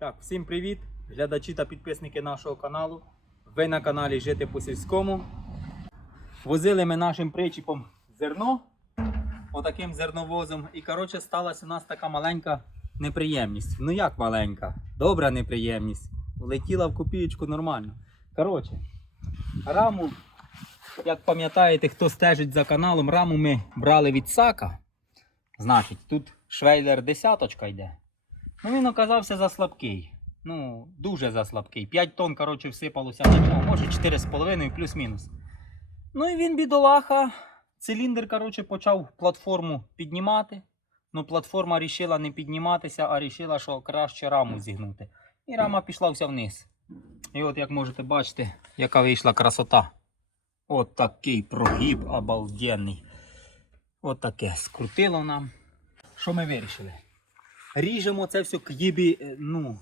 Так, всім привіт, глядачі та підписники нашого каналу. Ви на каналі Жити по сільському. Возили ми нашим причіпом зерно, отаким зерновозом. І коротше сталася у нас така маленька неприємність. Ну як маленька? Добра неприємність. Влетіла в копієчку нормально. Коротше, раму, як пам'ятаєте, хто стежить за каналом, раму ми брали від сака. Значить, тут швейлер десяточка йде. Ну він оказався заслабкий. Ну, дуже заслабкий. 5 тонн, коротше, всипалося на нього, може 4,5 плюс-мінус. Ну і він, бідолаха, циліндр, коротше, почав платформу піднімати. Ну, платформа рішила не підніматися, а рішила, що краще раму зігнути. І рама пішла вся вниз. І от, як можете бачити, яка вийшла красота. От такий прогиб обалденний. От таке скрутило нам. Що ми вирішили? Ріжемо це все к їбі, е, ну,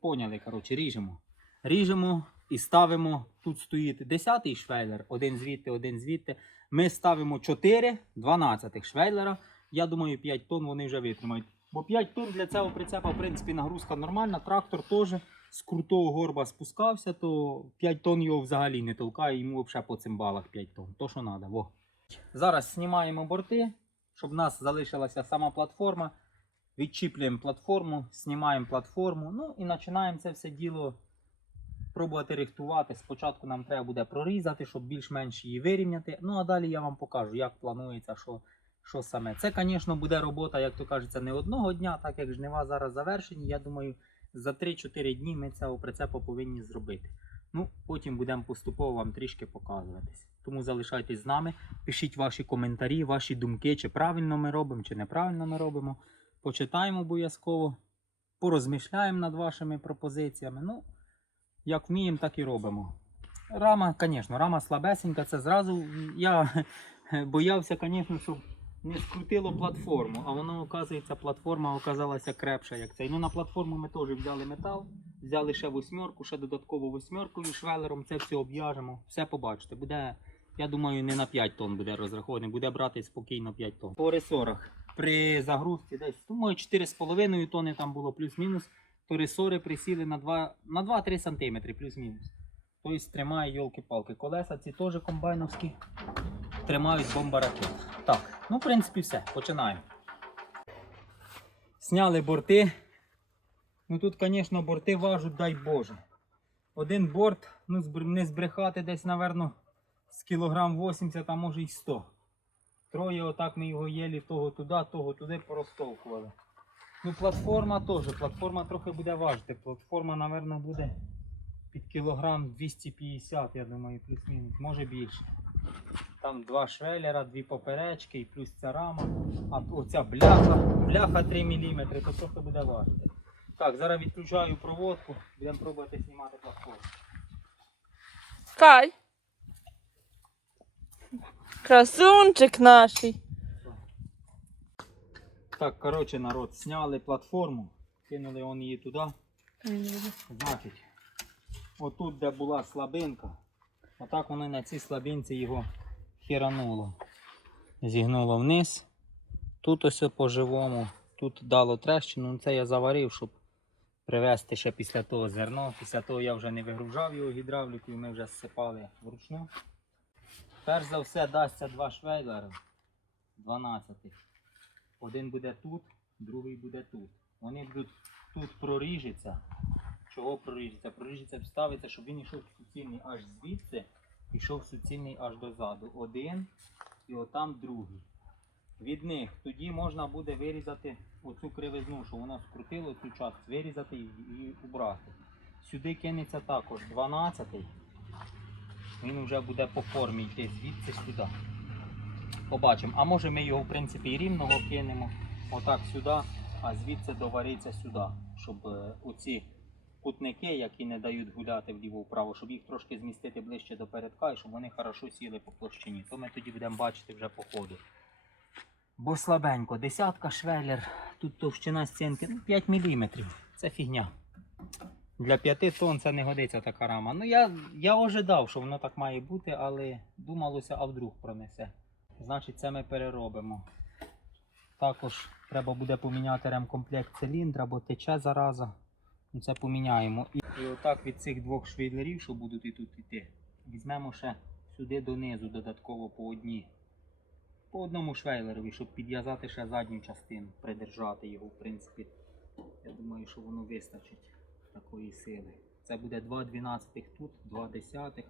поняли, коротше, ріжемо. Ріжемо і ставимо, тут стоїть 10-й швейлер, один звідти, один звідти. Ми ставимо 4 12 швейлера. Я думаю, 5 тонн вони вже витримають. Бо 5 тонн для цього прицепа, в принципі, нагрузка нормальна. Трактор теж з крутого горба спускався, то 5 тонн його взагалі не толкає, йому взагалі по цимбалах 5 тонн. То, що треба. Зараз знімаємо борти, щоб в нас залишилася сама платформа. Відчіплюємо платформу, знімаємо платформу, ну і починаємо це все діло пробувати рихтувати. Спочатку нам треба буде прорізати, щоб більш-менш її вирівняти. Ну а далі я вам покажу, як планується, що, що саме. Це, звісно, буде робота, як то кажеться, не одного дня, так як жнива зараз завершені. Я думаю, за 3-4 дні ми цього прицепу повинні зробити. Ну, потім будемо поступово вам трішки показуватись. Тому залишайтесь з нами, пишіть ваші коментарі, ваші думки, чи правильно ми робимо, чи неправильно ми робимо. Почитаємо обов'язково, порозмишляємо над вашими пропозиціями. Ну, як вміємо, так і робимо. Рама, звісно, рама слабесенька, це зразу. Я боявся, звісно, щоб не скрутило платформу, а воно, оказується, платформа оказалася крепша, як цей. Ну, на платформу ми теж взяли метал, взяли ще восьмерку, ще додатково восьмерку і швелером це все об'яжемо. Все побачите. Буде, я думаю, не на 5 тонн буде розрахований, буде брати спокійно 5 тонн. По ресорах при загрузці десь, думаю, 4,5 тонни там було плюс-мінус, то ресори присіли на 2 на 2-3 см плюс-мінус. Тобто тримає йолки-палки. Колеса ці теж комбайновські тримають бомбаракет. Так, ну в принципі все, починаємо. Сняли борти. Ну тут, звісно, борти важуть, дай Боже. Один борт, ну не збрехати десь, напевно, з кілограм 80, а може й 100. Троє отак ми його єлі того туди, того туди порозтовкували. Ну, платформа теж. Платформа трохи буде важити. Платформа, напевно, буде під кілограм 250, я думаю, плюс-мінус, може більше. Там два швеллера, дві поперечки і плюс ця рама. А оця бляха, бляха 3 мм, то трохи буде важити. Так, зараз відключаю проводку, будемо пробувати знімати платформу. Кай. Красунчик наший. Так, коротше, народ, зняли платформу, кинули он її туди. Значить, отут, де була слабинка, отак вони на цій слабинці його херануло. Зігнуло вниз. Тут ось по-живому, тут дало трещину. Ну, Це я заварив, щоб привезти ще після того зерно. Після того я вже не вигружав його гідравлікою, ми вже зсипали вручну. Перш за все дасться два швейлери 12. Один буде тут, другий буде тут. Вони будуть тут проріжеться. Чого проріжеться? Проріжеться, вставиться, щоб він йшов суцільний аж звідси, йшов суцільний аж дозаду. Один і отам другий. Від них тоді можна буде вирізати оцю кривизну, що воно скрутило цю частину, вирізати і, і убрати. Сюди кинеться також 12. Він вже буде по формі йти звідси сюди. Побачимо. А може ми його в принципі і рівного кинемо отак сюди, а звідси довариться сюди, щоб е, оці кутники, які не дають гуляти вліво-вправо, щоб їх трошки змістити ближче до передка і щоб вони хорошо сіли по площині. То ми тоді будемо бачити вже по ходу. Бо слабенько, десятка швеллер, тут товщина стінки ну, 5 мм. Це фігня. Для 5 тонн це не годиться така рама. Ну я, я ожидав, що воно так має бути, але думалося, а вдруг пронесе. Значить, це ми переробимо. Також треба буде поміняти ремкомплект циліндра, бо тече зараза. Ну, Це поміняємо. І, і отак від цих двох швейдлерів, що будуть і тут йти, візьмемо ще сюди донизу додатково по одній. По одному швейлерові, щоб підв'язати ще задню частину, придержати його, в принципі. Я думаю, що воно вистачить такої сили. Це буде 2 дванадцятих тут, 2 десятих.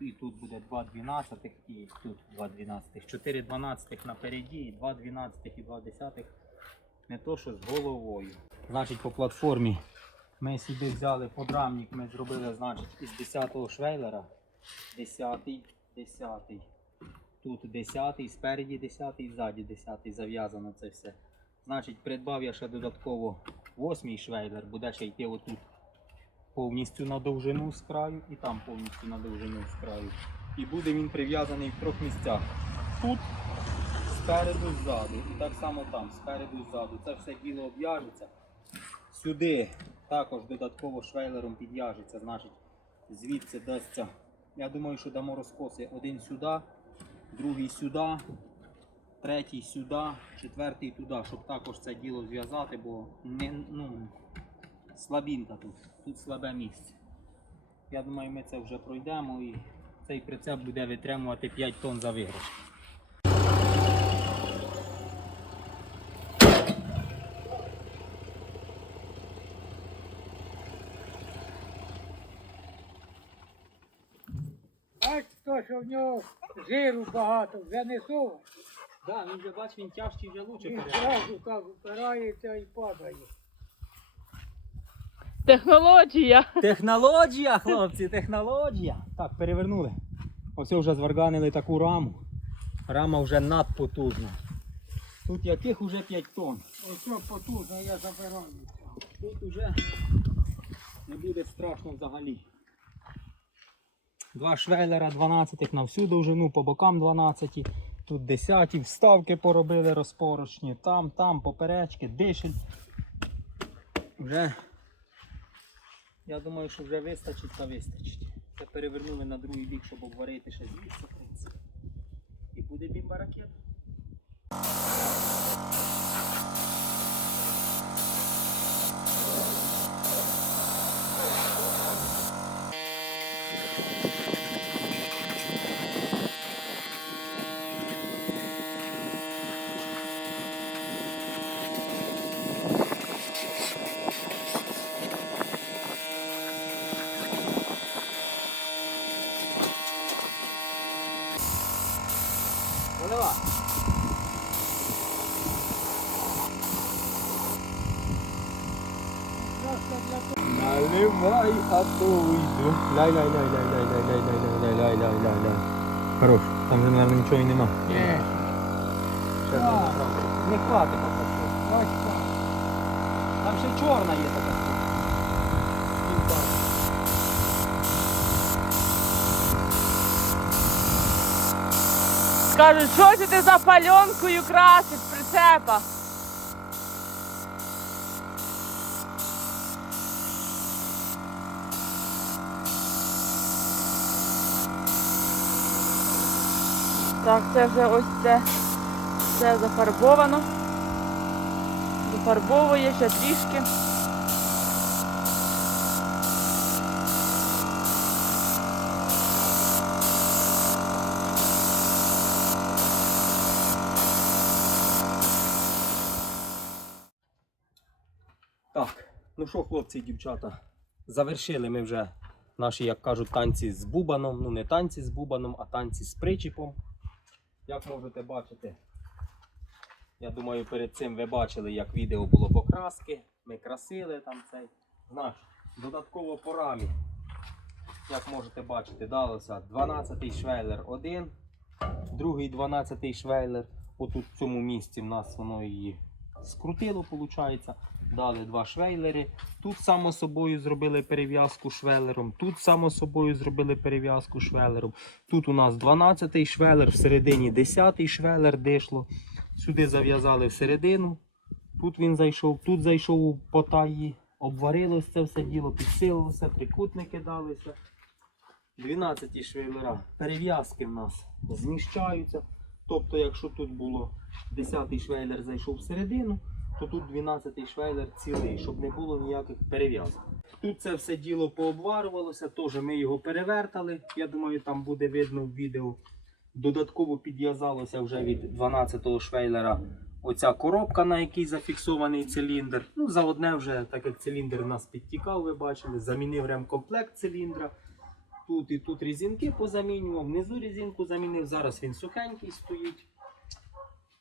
І тут буде 2 дванадцятих і тут 2 дванадцятих. 4 дванадцятих напереді, і 2 дванадцятих і 2 десятих. Не то, що з головою. Значить, по платформі ми сюди взяли подрамник, ми зробили, значить, із 10-го швейлера. 10, 10. Тут 10, спереді 10, ззаді 10 зав'язано це все. Значить, придбав я ще додатково 8 швейлер, буде ще йти отут повністю на довжину з краю і там повністю на довжину з краю. І буде він прив'язаний в трьох місцях. Тут, спереду, ззаду. І так само там, спереду, ззаду. Це все діло об'яжеться. Сюди також додатково швейлером під'яжеться, значить звідси дасться. Я думаю, що дамо розкоси один сюди, другий сюди, третій сюди, четвертий туди, щоб також це діло зв'язати, бо не, ну, слабінка тут. Тут слабе місце. Я думаю, ми це вже пройдемо і цей прицеп буде витримувати 5 тонн за виграш. Бачите, що в нього жиру багато, вже не. Да, він вже бач, він тяжчий вже лучше Він зразу так впирається і падає. Технологія. Технологія, хлопці, технологія. Так, перевернули. Ось вже зварганили таку раму. Рама вже надпотужна. Тут яких уже 5 тонн. Ось потужно я забираю. Тут уже не буде страшно взагалі. Два швейлера 12 на всю довжину, по бокам 12, тут 10, вставки поробили розпорочні, там, там, поперечки, дишель. Вже, я думаю, що вже вистачить та вистачить. Це перевернули на другий бік, щоб обварити ще звідси, в принципі. І буде бімба ракета. Наливай, а то уйду. Ляй, ляй, ляй, ляй, ляй, ляй, ляй, ляй, ляй, ляй, ляй, ляй, ляй. Хорош, там же, наверное, нічого і нема. Є. Ще Так. Не хватить попрошу. Ось так. Там ще чорна є така. Співпала. Кажуть, що це ти за пальонкою красить прицепа? Так, це вже ось це, це зафарбовано. Зафарбовує ще трішки. Так, ну що, хлопці і дівчата, завершили ми вже наші, як кажуть, танці з бубаном. Ну не танці з бубаном, а танці з причіпом. Як можете бачити, я думаю, перед цим ви бачили, як відео було покраски. Ми красили там цей. Наш додатково по рамі. Як можете бачити, далося 12 швейлер 1, другий 12 швейлер. Отут в цьому місці в нас воно її скрутило, виходить. Дали два швейлери. Тут само собою зробили перев'язку швелером. Тут само собою зробили перев'язку швелером. Тут у нас 12-й швелер, всередині 10-й швелер дишло. Сюди зав'язали всередину. Тут він зайшов, тут зайшов у потаї, обварилось це все діло, підсилилося, трикутники далися. 12 швелера. Перев'язки в нас зміщаються. Тобто, якщо тут було 10-й швейлер зайшов всередину, то тут 12-й швейлер цілий, щоб не було ніяких перев'язок. Тут це все діло пообварювалося, теж ми його перевертали. Я думаю, там буде видно в відео. Додатково підв'язалося вже від 12-го швейлера оця коробка, на якій зафіксований циліндр. Ну, за одне вже, так як циліндр нас підтікав, ви бачили, замінив ремкомплект циліндра. Тут і тут різинки позамінював, внизу різинку замінив, зараз він сухенький стоїть.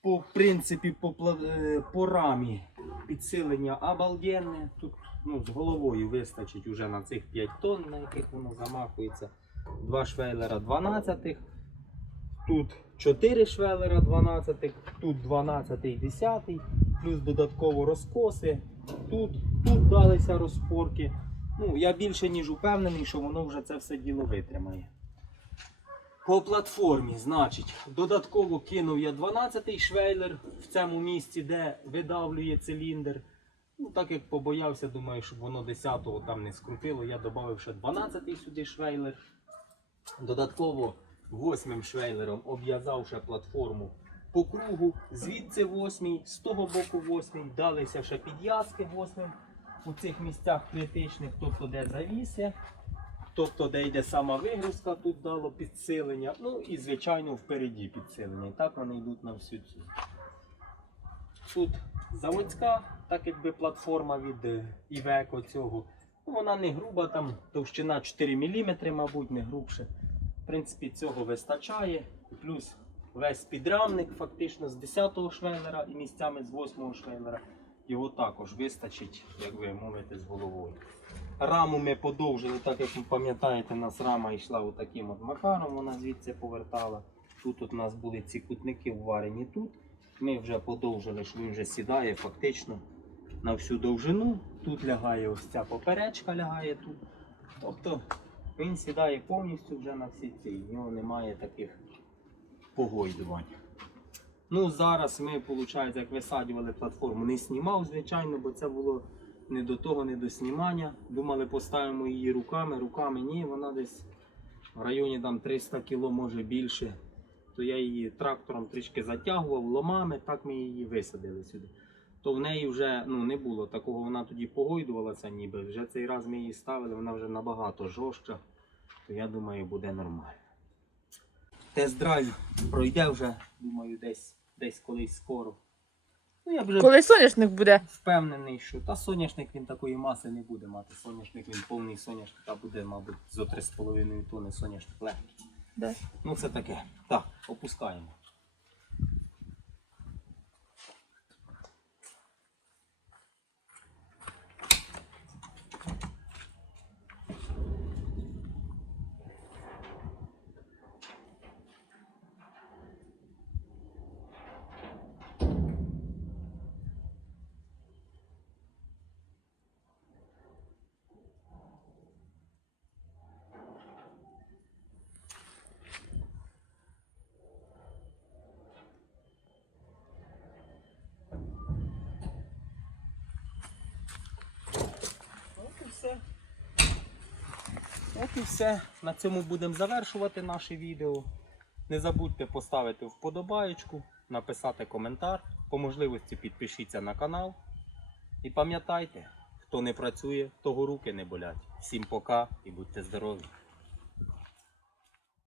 По принципі, по, е, по рамі підсилення обалденне. Тут ну, з головою вистачить уже на цих 5 тонн, на яких воно замахується. Два швейлера 12. Тут 4 швелера 12, тут 12 10, плюс додатково розкоси. Тут, тут далися розпорки. Ну, я більше ніж упевнений, що воно вже це все діло витримає. По платформі, значить, додатково кинув я 12-й швейлер в цьому місці, де видавлює циліндр. Ну, так як побоявся, думаю, щоб воно 10-го там не скрутило, я додав ще 12-й сюди швейлер. Додатково восьмим швейлером обв'язав ще платформу по кругу, звідси восьмий, з того боку восьмий, далися ще підв'язки восьмим у цих місцях критичних, тобто де завіси, тобто де йде сама вигрузка, тут дало підсилення, ну і звичайно впереді підсилення. І так вони йдуть на всю цю. Тут заводська, так якби платформа від е, Iveco цього. Ну, вона не груба, там товщина 4 мм, мабуть, не грубше. В принципі, цього вистачає. Плюс весь підрамник фактично з 10-го швелера і місцями з 8-го швелера. Його також вистачить, як ви мовите, з головою. Раму ми подовжили, так як ви пам'ятаєте, у нас рама йшла отаким от макаром, вона звідси повертала. Тут от у нас були ці кутники вварені тут. Ми вже подовжили, що він вже сідає фактично на всю довжину. Тут лягає ось ця поперечка лягає тут. Тобто він сідає повністю вже на всі ці. В нього немає таких погойдувань. Ну, зараз ми, виходить, як висаджували платформу, не знімав, звичайно, бо це було не до того, не до знімання. Думали, поставимо її руками. Руками ні, вона десь в районі там 300 кг, може більше. То я її трактором трішки затягував, ломами, так ми її висадили сюди. То в неї вже ну, не було такого, вона тоді погойдувалася ніби. Вже цей раз ми її ставили, вона вже набагато жорстча. То я думаю, буде нормально. Тест-драйв пройде вже, думаю, десь, десь колись скоро. Ну, я вже Коли соняшник буде? впевнений, що та соняшник він такої маси не буде мати. Соняшник він повний соняшник, а буде, мабуть, зо 3,5 тонни соняшник легкий. Да. Ну це таке. Так, опускаємо. І все. На цьому будемо завершувати наше відео. Не забудьте поставити вподобаєчку, написати коментар. По можливості підпишіться на канал. І пам'ятайте, хто не працює, того руки не болять. Всім пока і будьте здорові!